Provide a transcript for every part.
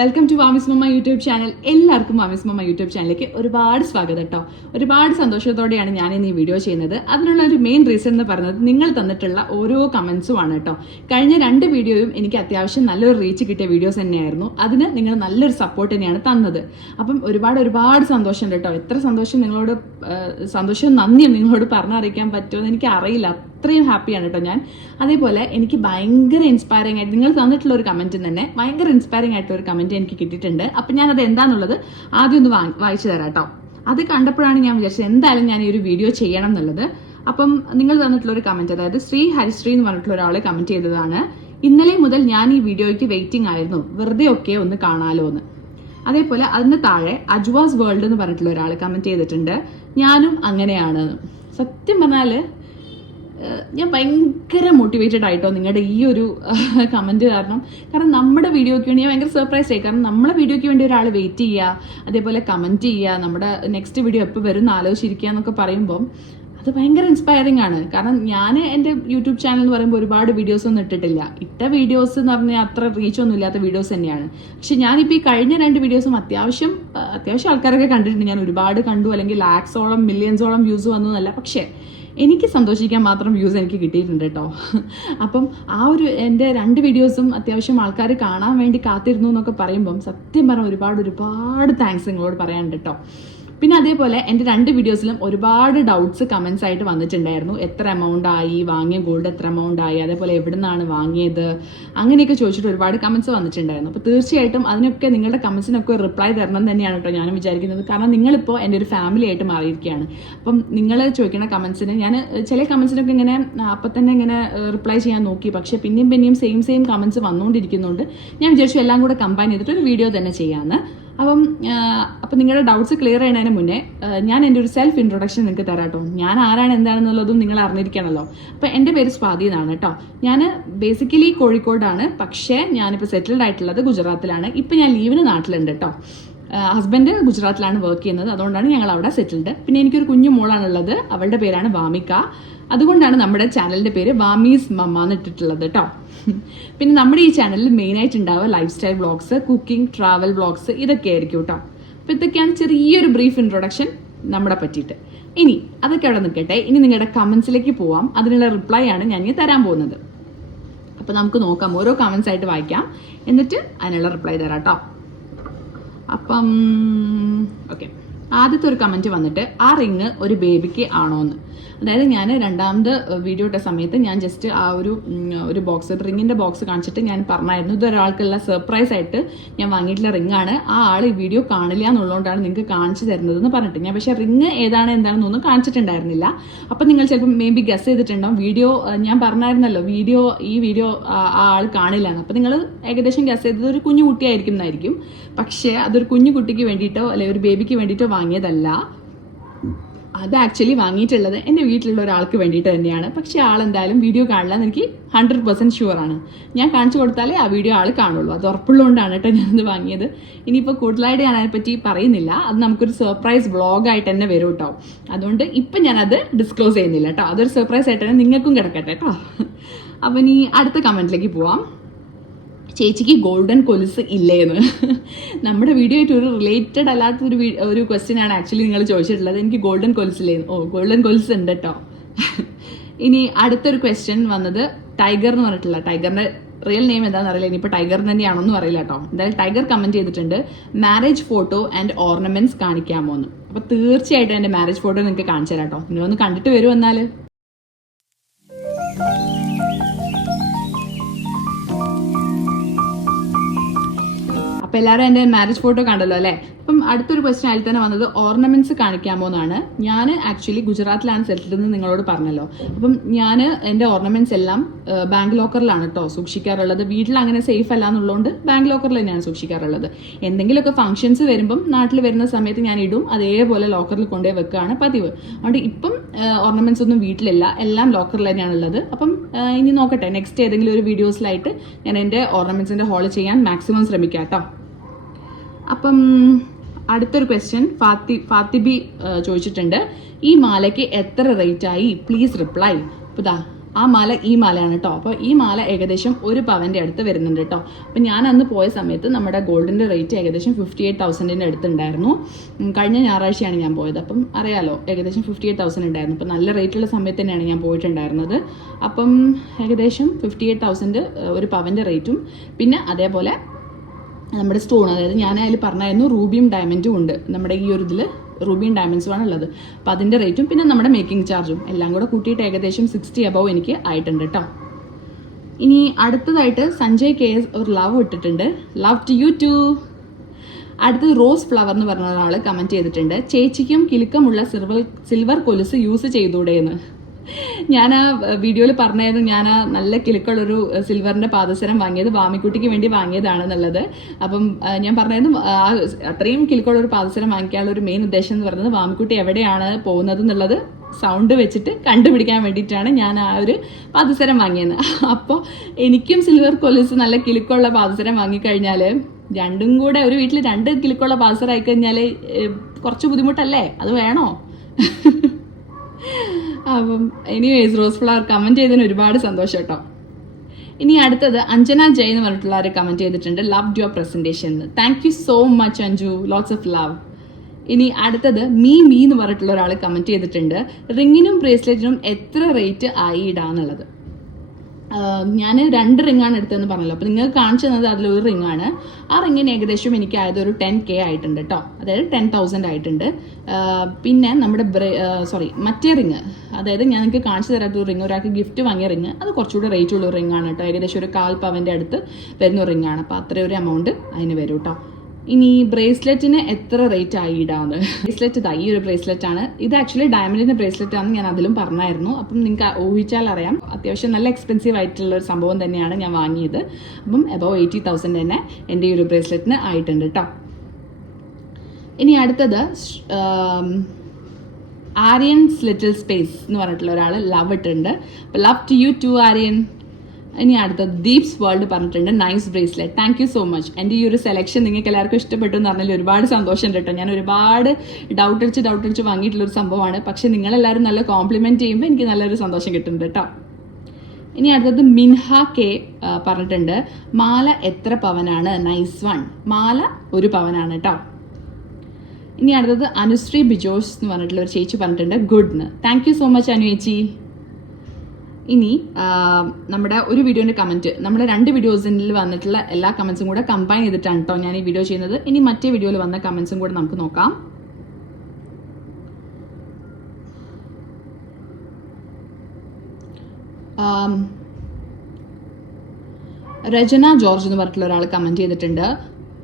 Welcome to Vamis mamma YouTube channel. എല്ലാവർക്കും Vamis mamma YouTube ചാനലിലേക്ക് ഒരുപാട് സ്വാഗതം കേട്ടോ. ഒരുപാട് സന്തോഷത്തോടെയാണ് ഞാൻ ഇന്ന് ഈ വീഡിയോ ചെയ്യുന്നത്. അതിനുള്ള ഒരു മെയിൻ റീസൺ എന്ന് പറയുന്നത് നിങ്ങൾ തന്നിട്ടുള്ള ഓരോ കമന്റ്സും ആണ് കേട്ടോ. കഴിഞ്ഞ 2 വീഡിയോയും എനിക്ക് അത്യാവശ്യം നല്ലൊരു റീച്ച് കിട്ടിയ വീഡിയോസ് തന്നെയായിരുന്നു. അതിന് നിങ്ങൾ നല്ലൊരു സപ്പോർട്ട് തന്നെയാണ് തന്നത്. അപ്പം ഒരുപാട് സന്തോഷമുണ്ട് കേട്ടോ. എത്ര സന്തോഷം നിങ്ങളോട് സന്തോഷവും നന്ദിയും നിങ്ങളോട് പറഞ്ഞറിയിക്കാൻ പറ്റുമെന്ന് എനിക്ക് അറിയില്ല. അത്രയും ഹാപ്പിയാണ് കേട്ടോ ഞാൻ. അതേപോലെ എനിക്ക് ഭയങ്കര ഇൻസ്പയറിംഗ് ആയിട്ട് നിങ്ങൾ തന്നിട്ടുള്ള ഒരു കമന്റ് തന്നെ ഭയങ്കര ഇൻസ്പയറിംഗ് ആയിട്ടുള്ള ഒരു കമന്റ് എനിക്ക് കിട്ടിയിട്ടുണ്ട്. അപ്പം ഞാനത് എന്താണെന്നുള്ളത് ആദ്യം ഒന്ന് വായിച്ചു തരാം കേട്ടോ. അത് കണ്ടപ്പോഴാണ് ഞാൻ വിചാരിച്ചത് എന്തായാലും ഞാൻ ഈ ഒരു വീഡിയോ ചെയ്യണം എന്നുള്ളത്. അപ്പം നിങ്ങൾ തന്നിട്ടുള്ള ഒരു കമന്റ്, അതായത് ശ്രീ ഹരിശ്രീ എന്ന് പറഞ്ഞിട്ടുള്ള ഒരാൾ കമന്റ് ചെയ്തതാണ്. ഇന്നലെ മുതൽ ഞാൻ ഈ വീഡിയോയ്ക്ക് വെയിറ്റിംഗ് ആയിരുന്നു, വെറുതെ ഒക്കെ ഒന്ന് കാണാലോ എന്ന്. അതേപോലെ അതിന് താഴെ അജ്വാസ് വേൾഡ് എന്ന് പറഞ്ഞിട്ടുള്ള ഒരാൾ കമന്റ് ചെയ്തിട്ടുണ്ട്, ഞാനും അങ്ങനെയാണ്. സത്യം പറഞ്ഞാൽ ഞാൻ ഭയങ്കര മോട്ടിവേറ്റഡ് ആയിട്ടോ നിങ്ങളുടെ ഈ ഒരു കമന്റ് കാരണം നമ്മുടെ വീഡിയോയ്ക്ക് വേണ്ടി ഞാൻ ഭയങ്കര സർപ്രൈസ് ആയി. കാരണം നമ്മളെ വീഡിയോയ്ക്ക് വേണ്ടി ഒരാൾ വെയിറ്റ് ചെയ്യുക, അതേപോലെ കമന്റ് ചെയ്യുക, നമ്മുടെ നെക്സ്റ്റ് വീഡിയോ എപ്പോൾ വരും എന്ന് ആലോചിച്ചിരിക്കുക എന്നൊക്കെ പറയുമ്പോൾ അത് ഭയങ്കര ഇൻസ്പയറിംഗ് ആണ്. കാരണം ഞാൻ എൻ്റെ യൂട്യൂബ് ചാനൽ എന്ന് പറയുമ്പോൾ ഒരുപാട് വീഡിയോസ് ഒന്നും ഇട്ടിട്ടില്ല. ഇട്ട വീഡിയോസ് എന്ന് പറഞ്ഞാൽ അത്ര റീച്ചൊന്നും ഇല്ലാത്ത വീഡിയോസ് തന്നെയാണ്. പക്ഷെ ഞാനിപ്പോൾ ഈ കഴിഞ്ഞ 2 വീഡിയോസും അത്യാവശ്യം ആൾക്കാരൊക്കെ കണ്ടിട്ടുണ്ട്. ഞാൻ ഒരുപാട് കണ്ടു, അല്ലെങ്കിൽ ലാക്സോളം മില്യൺസോളം വ്യൂസ് വന്നു എന്നല്ല, പക്ഷേ എനിക്ക് സന്തോഷിക്കാൻ മാത്രം വ്യൂസ് എനിക്ക് കിട്ടിയിട്ടുണ്ട് കേട്ടോ. അപ്പം ആ ഒരു എൻ്റെ 2 വീഡിയോസും അത്യാവശ്യം ആൾക്കാർ കാണാൻ വേണ്ടി കാത്തിരുന്നു എന്നൊക്കെ പറയുമ്പം സത്യം പറഞ്ഞാൽ ഒരുപാട് താങ്ക്സ് നിങ്ങളോട് പറയാനുണ്ട് കേട്ടോ. പിന്നെ അതേപോലെ എൻ്റെ 2 വീഡിയോസിലും ഒരുപാട് ഡൗട്ട്സ് കമൻസ് ആയിട്ട് വന്നിട്ടുണ്ടായിരുന്നു. എത്ര എമൗണ്ട് ആയി, വാങ്ങിയ ഗോൾഡ് എത്ര എമൗണ്ട് ആയി, അതേപോലെ എവിടെ നിന്നാണ് വാങ്ങിയത്, അങ്ങനെയൊക്കെ ചോദിച്ചിട്ട് ഒരുപാട് കമൻസ് വന്നിട്ടുണ്ടായിരുന്നു. അപ്പോൾ തീർച്ചയായിട്ടും അതിനൊക്കെ നിങ്ങളുടെ കമൻസിനൊക്കെ റിപ്ലൈ തരണം തന്നെയാണ് കേട്ടോ ഞാനും വിചാരിക്കുന്നത്. കാരണം നിങ്ങളിപ്പോൾ എൻ്റെ ഒരു ഫാമിലി ആയിട്ട് മാറിയിരിക്കുകയാണ്. അപ്പം നിങ്ങൾ ചോദിക്കുന്ന കമൻസിന് ഞാൻ ചില കമൻസിനൊക്കെ ഇങ്ങനെ അപ്പം തന്നെ ഇങ്ങനെ റിപ്ലൈ ചെയ്യാൻ നോക്കി, പക്ഷേ പിന്നെയും സെയിം കമൻസ് വന്നുകൊണ്ടിരിക്കുന്നുണ്ട്. ഞാൻ വിചാരിച്ചു എല്ലാം കൂടെ കമ്പൈൻ ചെയ്തിട്ട് ഒരു വീഡിയോ തന്നെ ചെയ്യാമെന്ന്. അപ്പം നിങ്ങളുടെ ഡൗട്ട്സ് ക്ലിയർ ചെയ്യുന്നതിന് മുന്നേ ഞാൻ എൻ്റെ ഒരു സെൽഫ് ഇൻട്രൊഡക്ഷൻ നിങ്ങൾക്ക് തരാം കേട്ടോ. ഞാൻ ആരാണ് എന്താണെന്നുള്ളതും നിങ്ങൾ അറിഞ്ഞിരിക്കണമല്ലോ. അപ്പം എൻ്റെ പേര് സ്വാതി എന്നാണ് കേട്ടോ. ഞാൻ ബേസിക്കലി കോഴിക്കോടാണ്, പക്ഷേ ഞാനിപ്പോൾ സെറ്റിൽഡ് ആയിട്ടുള്ളത് ഗുജറാത്തിലാണ്. ഇപ്പം ഞാൻ ലീവിന് നാട്ടിലുണ്ട് കേട്ടോ. ഹസ്ബൻഡ് ഗുജറാത്തിലാണ് വർക്ക് ചെയ്യുന്നത്, അതുകൊണ്ടാണ് ഞങ്ങൾ അവിടെ സെറ്റിൽഡ്. പിന്നെ എനിക്കൊരു കുഞ്ഞു മോളാണുള്ളത്, അവളുടെ പേരാണ് വാമിക. അതുകൊണ്ടാണ് നമ്മുടെ ചാനലിൻ്റെ പേര് വാമീസ് മമ്മ എന്ന് ഇട്ടിട്ടുള്ളത് കേട്ടോ. പിന്നെ നമ്മുടെ ഈ ചാനലിൽ മെയിനായിട്ട് ഉണ്ടാവുക life style vlogs, cooking, travel vlogs, ഇതൊക്കെ ആയിരിക്കും കേട്ടോ. അപ്പോൾ ഇതൊക്കെയാണ് ചെറിയൊരു ബ്രീഫ് ഇൻട്രൊഡക്ഷൻ നമ്മളെ പറ്റിയിട്ട്. ഇനി അതൊക്കെ അവിടെ നിൽക്കട്ടെ. ഇനി നിങ്ങളുടെ കമൻസിലേക്ക് പോവാം. അതിനുള്ള റിപ്ലൈ ആണ് ഞാൻ ഇനി തരാൻ പോകുന്നത്. അപ്പോൾ നമുക്ക് നോക്കാം, ഓരോ കമൻസ് ആയിട്ട് വായിക്കാം, എന്നിട്ട് അതിനുള്ള റിപ്ലൈ തരാം കേട്ടോ. അപ്പം ഓക്കെ, ആദ്യത്തെ ഒരു കമന്റ് വന്നിട്ട്, ആ റിങ് ഒരു ബേബിക്ക് ആണോ എന്ന്. അതായത് ഞാൻ 2ാമത് വീഡിയോ ഇട്ട സമയത്ത് ഞാൻ ജസ്റ്റ് ആ ഒരു ബോക്സ്, റിങ്ങിന്റെ ബോക്സ് കാണിച്ചിട്ട് ഞാൻ പറഞ്ഞായിരുന്നു ഇതൊരാൾക്കുള്ള സർപ്രൈസ് ആയിട്ട് ഞാൻ വാങ്ങിയിട്ടുള്ള റിങ് ആണ്, ആ ആൾ ഈ വീഡിയോ കാണില്ല എന്നുള്ളതുകൊണ്ടാണ് നിങ്ങൾക്ക് കാണിച്ചു തരുന്നതെന്ന് പറഞ്ഞിട്ട്. ഞാൻ പക്ഷേ റിങ് എന്താണെന്നൊന്നും കാണിച്ചിട്ടുണ്ടായിരുന്നില്ല. അപ്പം നിങ്ങൾ ചിലപ്പോൾ മേ ബി ഗസ് ചെയ്തിട്ടുണ്ടാവും. ഞാൻ പറഞ്ഞായിരുന്നല്ലോ ഈ വീഡിയോ ആ ആൾ കാണില്ല എന്ന്. അപ്പം നിങ്ങൾ ഏകദേശം ഗസ് ചെയ്തത് ഒരു കുഞ്ഞു കുട്ടിയായിരിക്കും എന്നായിരിക്കും. പക്ഷേ അതൊരു കുഞ്ഞു കുട്ടിക്ക് വേണ്ടിയിട്ടോ അല്ലെങ്കിൽ ഒരു ബേബിക്ക് വേണ്ടിയിട്ടോ വാങ്ങിയതല്ല. അത് ആക്ച്വലി വാങ്ങിയിട്ടുള്ളത് എൻ്റെ വീട്ടിലുള്ള ഒരാൾക്ക് വേണ്ടിയിട്ട് തന്നെയാണ്. പക്ഷേ ആളെന്തായാലും വീഡിയോ കാണില്ല എന്ന് എനിക്ക് 100% ഷുവറാണ്. ഞാൻ കാണിച്ചു കൊടുത്താലേ ആ വീഡിയോ ആൾ കാണുള്ളൂ. അത് ഉറപ്പുള്ളതുകൊണ്ടാണ് കേട്ടോ ഞാനത് വാങ്ങിയത്. ഇനിയിപ്പോൾ കൂടുതലായിട്ട് ഞാൻ അതിനെപ്പറ്റി പറയുന്നില്ല. അത് നമുക്കൊരു സർപ്രൈസ് വ്ളോഗായിട്ട് തന്നെ വരും കേട്ടോ. അതുകൊണ്ട് ഇപ്പം ഞാനത് ഡിസ്ക്ലോസ് ചെയ്യുന്നില്ല കേട്ടോ. അതൊരു സർപ്രൈസ് ആയിട്ട് തന്നെ നിങ്ങൾക്കും കിടക്കട്ടെ കേട്ടോ. അപ്പം ഇനി അടുത്ത കമൻറ്റിലേക്ക് പോവാം. ചേച്ചിക്ക് ഗോൾഡൻ കൊലുസ് ഇല്ലേന്ന്. നമ്മുടെ വീഡിയോ ആയിട്ട് ഒരു റിലേറ്റഡ് അല്ലാത്തൊരു ക്വസ്റ്റ്യൻ ആണ് ആക്ച്വലി നിങ്ങൾ ചോദിച്ചിട്ടുള്ളത്. എനിക്ക് ഗോൾഡൻ കൊലുസില്ലേന്ന്. ഗോൾഡൻ കൊലുസ് ഉണ്ട് കേട്ടോ. ഇനി അടുത്തൊരു ക്വസ്റ്റ്യൻ വന്നത് ടൈഗർ എന്ന് പറഞ്ഞിട്ടുള്ള, ടൈഗറിന്റെ റിയൽ നെയിം എന്താണെന്ന് അറിയില്ല, ഇനിയിപ്പോൾ ടൈഗർ തന്നെയാണോന്നും അറിയില്ല കേട്ടോ. എന്തായാലും ടൈഗർ കമന്റ് ചെയ്തിട്ടുണ്ട്, മാരേജ് ഫോട്ടോ ആൻഡ് ഓർണമെന്റ്സ് കാണിക്കാമോ എന്ന്. അപ്പോൾ തീർച്ചയായിട്ടും എൻ്റെ മാരേജ് ഫോട്ടോ നിങ്ങൾക്ക് കാണിച്ചു തരാം കേട്ടോ. നിങ്ങളൊന്ന് കണ്ടിട്ട് വരും എന്നാൽ. അപ്പം എല്ലാവരും എൻ്റെ മാരേജ് ഫോട്ടോ കണ്ടല്ലോ അല്ലേ. അപ്പം അടുത്തൊരു ക്വസ്റ്റ്യൻ അതിൽ തന്നെ വന്നത് ഓർണമെന്റ്സ് കാണിക്കാമോ എന്നാണ്. ഞാൻ ആക്ച്വലി ഗുജറാത്തിലാണ് സെറ്റിൽഡ് എന്ന് നിങ്ങളോട് പറഞ്ഞല്ലോ. അപ്പം ഞാൻ എൻ്റെ ഓർണമെന്റ്സ് എല്ലാം ബാങ്ക് ലോക്കറിലാണ് കേട്ടോ സൂക്ഷിക്കാറുള്ളത്. വീട്ടിൽ അങ്ങനെ സേഫ് അല്ല എന്നുള്ളതുകൊണ്ട് ബാങ്ക് ലോക്കറിൽ തന്നെയാണ് സൂക്ഷിക്കാറുള്ളത്. എന്തെങ്കിലുമൊക്കെ ഫംഗ്ഷൻസ് വരുമ്പം നാട്ടിൽ വരുന്ന സമയത്ത് ഞാൻ ഇടും, അതേപോലെ ലോക്കറിൽ കൊണ്ടുപോയി വെക്കുകയാണ് പതിവ്. അതുകൊണ്ട് ഇപ്പം ഓർണമെന്റ്സ് ഒന്നും വീട്ടിലില്ല, എല്ലാം ലോക്കറിൽ തന്നെയാണ് ഉള്ളത്. അപ്പം ഇനി നോക്കട്ടെ, നെക്സ്റ്റ് ഏതെങ്കിലും ഒരു വീഡിയോസിലായിട്ട് ഞാൻ എൻ്റെ ഓർണമെന്റ്സിൻ്റെ ഹോൾ ചെയ്യാൻ മാക്സിമം ശ്രമിക്കാം കേട്ടോ. അപ്പം അടുത്തൊരു ക്വസ്റ്റ്യൻ ഫാത്തിബി ചോദിച്ചിട്ടുണ്ട്, ഈ മാലയ്ക്ക് എത്ര റേറ്റ് ആയി, പ്ലീസ് റിപ്ലൈ. അപ്പോൾ ആ മാല ഈ മാലയാണ് കേട്ടോ. അപ്പോൾ ഈ മാല ഏകദേശം 1 പവൻ്റെ അടുത്ത് വരുന്നുണ്ട് കേട്ടോ. അപ്പം ഞാൻ അന്ന് പോയ സമയത്ത് നമ്മുടെ ഗോൾഡിൻ്റെ റേറ്റ് ഏകദേശം 58,000 അടുത്തുണ്ടായിരുന്നു. കഴിഞ്ഞ ഞായറാഴ്ചയാണ് ഞാൻ പോയത്. അപ്പം അറിയാലോ, ഏകദേശം 58,000 ഉണ്ടായിരുന്നു. അപ്പം നല്ല റേറ്റുള്ള സമയത്ത് തന്നെയാണ് ഞാൻ പോയിട്ടുണ്ടായിരുന്നത്. അപ്പം ഏകദേശം 58,000 1 പവൻ്റെ റേറ്റും, പിന്നെ അതേപോലെ നമ്മുടെ സ്റ്റോൺ, അതായത് ഞാൻ അതിൽ പറഞ്ഞായിരുന്നു റൂബിയും ഡയമണ്ടും ഉണ്ട് നമ്മുടെ ഈ ഒരു ഇതിൽ, റൂബിയും ഡയമണ്ട്സുമാണ് ഉള്ളത്. അപ്പോൾ അതിൻ്റെ റേറ്റും പിന്നെ നമ്മുടെ മേക്കിംഗ് ചാർജും എല്ലാം കൂടെ കൂട്ടിയിട്ട് ഏകദേശം 60 above എനിക്ക് ആയിട്ടുണ്ട് കേട്ടോ. ഇനി അടുത്തതായിട്ട് സഞ്ജയ് KS ഒരു ലവ് ഇട്ടിട്ടുണ്ട്. Love to you too. അടുത്തത് റോസ് ഫ്ലവർ എന്ന് പറഞ്ഞ ഒരാൾ കമൻറ്റ് ചെയ്തിട്ടുണ്ട്, ചേച്ചിക്കും കിലുക്കമുള്ള സിൽവർ കൊലുസ് യൂസ് ചെയ്തൂടെയെന്ന്. ഞാൻ ആ വീഡിയോയിൽ പറഞ്ഞായിരുന്നു, ഞാൻ ആ നല്ല കിലുക്കുള്ളൊരു സിൽവറിൻ്റെ പാദസരം വാങ്ങിയത് വാമിക്കുട്ടിക്ക് വേണ്ടി വാങ്ങിയതാണെന്നുള്ളത്. അപ്പം ഞാൻ പറഞ്ഞായിരുന്നു അത്രയും കിലുക്കുള്ളൊരു പാദസരം വാങ്ങിക്കാനുള്ള ഒരു മെയിൻ ഉദ്ദേശം എന്ന് പറയുന്നത് വാമിക്കുട്ടി എവിടെയാണ് പോകുന്നത് എന്നുള്ളത് സൗണ്ട് വെച്ചിട്ട് കണ്ടുപിടിക്കാൻ വേണ്ടിയിട്ടാണ് ഞാൻ ആ ഒരു പാദസരം വാങ്ങിയത്. അപ്പോൾ എനിക്കും സിൽവർ കൊലുസ് നല്ല കിലുക്കുള്ള പാദസരം വാങ്ങിക്കഴിഞ്ഞാൽ രണ്ടും കൂടെ ഒരു വീട്ടിൽ 2 കിലുക്കുള്ള പാദസരം ആയിക്കഴിഞ്ഞാൽ കുറച്ച് ബുദ്ധിമുട്ടല്ലേ, അത് വേണോ? അപ്പം എനിവേസ് റോസ് ഫ്ലവർ കമൻറ്റ് ചെയ്തതിന് ഒരുപാട് സന്തോഷം കേട്ടോ. ഇനി അടുത്തത് അഞ്ജന ജയ് എന്ന് പറഞ്ഞിട്ടുള്ള ഒരു കമൻറ്റ് ചെയ്തിട്ടുണ്ട്, love your presentation. Thank you so much Anju, lots of love. ഇനി അടുത്തത് മീ എന്ന് പറഞ്ഞിട്ടുള്ള ഒരാൾ കമൻറ്റ് ചെയ്തിട്ടുണ്ട്, റിങ്ങിനും ബ്രേസ്ലെറ്റിനും എത്ര റേറ്റ് ആയി ഇടാന്നുള്ളത്. ഞാൻ 2 റിങ്ങാണ് എടുത്തതെന്ന് പറഞ്ഞല്ലോ. അപ്പോൾ നിങ്ങൾക്ക് കാണിച്ചു തന്നത് അതിലൊരു റിങ്ങാണ്. ആ റിങ്ങിന് ഏകദേശം എനിക്ക് ആയത് ഒരു 10K ആയിട്ടുണ്ട് കേട്ടോ, അതായത് 10,000 ആയിട്ടുണ്ട്. പിന്നെ നമ്മുടെ മറ്റേ റിങ്, അതായത് ഞാൻ നിങ്ങൾക്ക് കാണിച്ചു തരാത്ത റിങ്, ഒരാൾക്ക് ഗിഫ്റ്റ് വാങ്ങിയ റിങ്, അത് കുറച്ചുകൂടി റേറ്റ് ഉള്ള റിങ്ങാണ് കേട്ടോ. ഏകദേശം ഒരു 1/4 പവൻ്റെ അടുത്ത് വരുന്ന റിങ്ങാണ്. അപ്പോൾ അത്രയും ഒരു എമൗണ്ട് അതിന് വരും കേട്ടോ. ഇനി ബ്രേസ്ലെറ്റിന് എത്ര റേറ്റ് ആയി ഇടാന്ന്. ബ്രേസ്ലെറ്റ് ഇതാ ഈ ഒരു ബ്രേസ്ലെറ്റ് ആണ്. ഇത് ആക്ച്വലി ഡയമണ്ടിന്റെ ബ്രേസ്ലെറ്റ് ആണെന്ന് ഞാൻ അതിലും പറഞ്ഞായിരുന്നു. അപ്പം നിങ്ങൾക്ക് ഊഹിച്ചാൽ അറിയാം, അത്യാവശ്യം നല്ല എക്സ്പെൻസീവ് ആയിട്ടുള്ള ഒരു സംഭവം തന്നെയാണ് ഞാൻ വാങ്ങിയത്. അപ്പം above 80,000 തന്നെ എൻ്റെ ഈ ഒരു ബ്രേസ്ലെറ്റിന് ആയിട്ടുണ്ട് കേട്ടോ. ഇനി അടുത്തത് ആര്യൻസ് ലിറ്റിൽ സ്പേസ് എന്ന് പറഞ്ഞിട്ടുള്ള ഒരാൾ ലവ് ഇട്ടുണ്ട്. അപ്പോൾ love to you too Aryan. ഇനി അടുത്തത് ദീപ്സ് വേൾഡ് പറഞ്ഞിട്ടുണ്ട്, nice bracelet, thank you so much. എൻ്റെ ഈ ഒരു സെലക്ഷൻ നിങ്ങൾക്ക് എല്ലാവർക്കും ഇഷ്ടപ്പെട്ടു എന്ന് പറഞ്ഞാൽ ഒരുപാട് സന്തോഷം കേട്ടോ. ഞാൻ ഒരുപാട് ഡൗട്ടടിച്ച് വാങ്ങിയിട്ടുള്ളൊരു സംഭവമാണ്. പക്ഷെ നിങ്ങളെല്ലാവരും നല്ല കോംപ്ലിമെൻറ്റ് ചെയ്യുമ്പോൾ എനിക്ക് നല്ലൊരു സന്തോഷം കിട്ടുന്നുണ്ട് കേട്ടോ. ഇനി അടുത്തത് മിൻഹ കെ പറഞ്ഞിട്ടുണ്ട്, മാല എത്ര പവനാണ്? Nice one. മാല 1 പവനാണ് കേട്ടോ. ഇനി അടുത്തത് അനുശ്രീ ബിജോസ് എന്ന് പറഞ്ഞിട്ടുള്ള ഒരു ചേച്ചി പറഞ്ഞിട്ടുണ്ട്, good. Thank you so much Anu ചേച്ചി. ഇനി നമ്മുടെ ഒരു വീഡിയോൻ്റെ കമൻറ്റ്, നമ്മുടെ 2 വീഡിയോസിൽ വന്നിട്ടുള്ള എല്ലാ കമൻസും കൂടെ കമ്പൈൻ ചെയ്തിട്ടാണ് കേട്ടോ ഞാൻ ഈ വീഡിയോ ചെയ്യുന്നത്. ഇനി മറ്റേ വീഡിയോയിൽ വന്ന കമൻസും കൂടെ നമുക്ക് നോക്കാം. രചന ജോർജ് എന്ന് പറഞ്ഞിട്ടുള്ള ഒരാൾ കമൻറ്റ് ചെയ്തിട്ടുണ്ട്,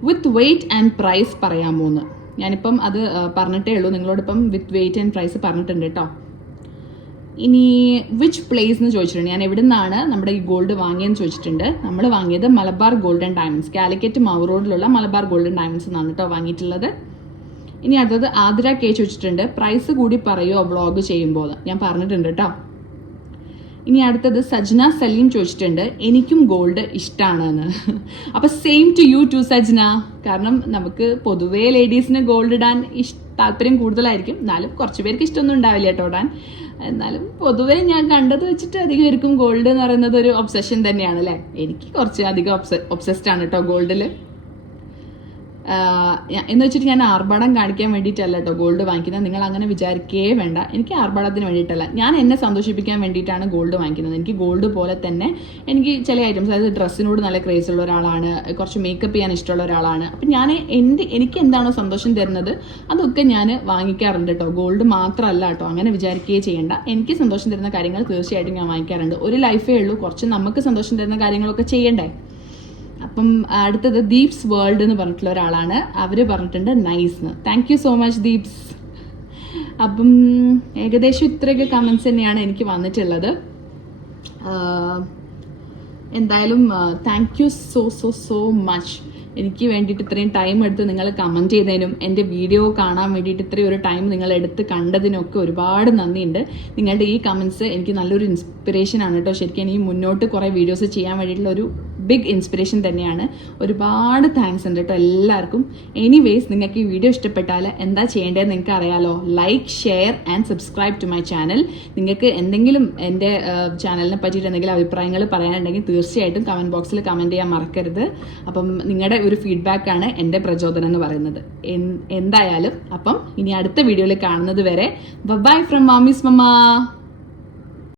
വിത്ത് വെയിറ്റ് ആൻഡ് പ്രൈസ് പറയാമോന്ന്. ഞാനിപ്പം അത് പറഞ്ഞിട്ടേ ഉള്ളൂ, നിങ്ങളോടിപ്പം വിത്ത് വെയിറ്റ് ആൻഡ് പ്രൈസ് പറഞ്ഞിട്ടുണ്ട് കേട്ടോ. ഇനി വിച്ച് പ്ലേസ് എന്ന് ചോദിച്ചിട്ടുണ്ട്, ഞാൻ എവിടെ നിന്നാണ് നമ്മുടെ ഈ ഗോൾഡ് വാങ്ങിയെന്ന് ചോദിച്ചിട്ടുണ്ട്. നമ്മൾ വാങ്ങിയത് മലബാർ ഗോൾഡൻ ഡയമണ്ട്സ്, കാലിക്കറ്റ് മാവ് റോഡിലുള്ള മലബാർ ഗോൾഡൻ ഡയമണ്ട്സ് എന്നാണ് കേട്ടോ വാങ്ങിയിട്ടുള്ളത്. ഇനി അടുത്തത് ആതിര കെ ചോദിച്ചിട്ടുണ്ട്, പ്രൈസ് കൂടി പറയുമോ വ്ളോഗ് ചെയ്യുമ്പോൾ? ഞാൻ പറഞ്ഞിട്ടുണ്ട് കേട്ടോ. ഇനി അടുത്തത് സജ്ന സലീം ചോദിച്ചിട്ടുണ്ട്, എനിക്കും ഗോൾഡ് ഇഷ്ടമാണെന്ന്. അപ്പോൾ same to you too Sajna. കാരണം നമുക്ക് പൊതുവേ ലേഡീസിന് ഗോൾഡ് ഇടാൻ താല്പര്യം കൂടുതലായിരിക്കും. എന്നാലും കുറച്ച് പേർക്ക് ഇഷ്ടമൊന്നും ഉണ്ടാവില്ല കേട്ടോ ഇടാൻ. എന്നാലും പൊതുവേ ഞാൻ കണ്ടത് വെച്ചിട്ട് അധികം പേർക്കും ഗോൾഡ് എന്ന് പറയുന്നത് ഒരു ഒബ്സഷൻ തന്നെയാണ് അല്ലേ. എനിക്ക് കുറച്ച് അധികം ഒബ്സസ്ഡ് ആണ് കേട്ടോ ഗോൾഡിൽ. എന്ന് വെച്ചിട്ട് ഞാൻ ആർഭാടം കാണിക്കാൻ വേണ്ടിയിട്ടല്ല കേട്ടോ ഗോൾഡ് വാങ്ങിക്കുന്നത്. നിങ്ങൾ അങ്ങനെ വിചാരിക്കേ വേണ്ട. എനിക്ക് ആർഭാടത്തിന് വേണ്ടിയിട്ടല്ല, ഞാൻ എന്നെ സന്തോഷിപ്പിക്കാൻ വേണ്ടിയിട്ടാണ് ഗോൾഡ് വാങ്ങിക്കുന്നത്. എനിക്ക് ഗോൾഡ് പോലെ തന്നെ എനിക്ക് ചില ഐറ്റംസ്, അതായത് ഡ്രസ്സിനോട് നല്ല ക്രേസ് ഉള്ള ഒരാളാണ്, കുറച്ച് മേക്കപ്പ് ചെയ്യാൻ ഇഷ്ടമുള്ള ഒരാളാണ്. അപ്പം ഞാൻ എനിക്ക് എന്താണോ സന്തോഷം തരുന്നത് അതൊക്കെ ഞാൻ വാങ്ങിക്കാറുണ്ട് കേട്ടോ. ഗോൾഡ് മാത്രമല്ല കേട്ടോ, അങ്ങനെ വിചാരിക്കുകയേ ചെയ്യേണ്ട. എനിക്ക് സന്തോഷം തരുന്ന കാര്യങ്ങൾ തീർച്ചയായിട്ടും ഞാൻ വാങ്ങിക്കാറുണ്ട്. ഒരു ലൈഫേ ഉള്ളൂ, കുറച്ച് നമുക്ക് സന്തോഷം തരുന്ന കാര്യങ്ങളൊക്കെ ചെയ്യണ്ടേ. അപ്പം അടുത്തത് ദീപ്സ് വേൾഡ് എന്ന് പറഞ്ഞിട്ടുള്ള ഒരാളാണ്. അവർ പറഞ്ഞിട്ടുണ്ട് nice. Thank you so much Deep's. അപ്പം ഏകദേശം ഇത്രയൊക്കെ കമൻസ് തന്നെയാണ് എനിക്ക് വന്നിട്ടുള്ളത്. എന്തായാലും താങ്ക് യു സോ മച്ച്. എനിക്ക് വേണ്ടിയിട്ട് ഇത്രയും ടൈം എടുത്ത് നിങ്ങൾ കമൻറ്റ് ചെയ്തതിനും എൻ്റെ വീഡിയോ കാണാൻ വേണ്ടിയിട്ട് ഇത്രയും ഒരു ടൈം നിങ്ങൾ എടുത്ത് കണ്ടതിനൊക്കെ ഒരുപാട് നന്ദിയുണ്ട്. നിങ്ങളുടെ ഈ കമൻസ് എനിക്ക് നല്ലൊരു ഇൻസ്പിറേഷൻ ആണ് കേട്ടോ. ശരിക്കും ഇനി മുന്നോട്ട് കുറേ വീഡിയോസ് ചെയ്യാൻ വേണ്ടിയിട്ടുള്ള ഒരു ബിഗ് ഇൻസ്പിറേഷൻ തന്നെയാണ്. ഒരുപാട് താങ്ക്സ് ഉണ്ട് കേട്ടോ എല്ലാവർക്കും. എനിവേസ് നിങ്ങൾക്ക് ഈ വീഡിയോ ഇഷ്ടപ്പെട്ടാൽ എന്താ ചെയ്യേണ്ടതെന്ന് നിങ്ങൾക്ക് അറിയാലോ. Like, share and subscribe to my channel. നിങ്ങൾക്ക് എന്തെങ്കിലും എൻ്റെ ചാനലിനെ പറ്റിയിട്ട് എന്തെങ്കിലും അഭിപ്രായങ്ങൾ പറയാനുണ്ടെങ്കിൽ തീർച്ചയായിട്ടും കമൻറ്റ് ബോക്സിൽ കമൻറ്റ് ചെയ്യാൻ മറക്കരുത്. അപ്പം നിങ്ങളുടെ ഒരു ഫീഡ്ബാക്കാണ് എൻ്റെ പ്രചോദനം എന്ന് പറയുന്നത്. എന്തായാലും അപ്പം ഇനി അടുത്ത വീഡിയോയിൽ കാണുന്നത് വരെ ബൈ ഫ്രം മാമീസ് മമ്മ.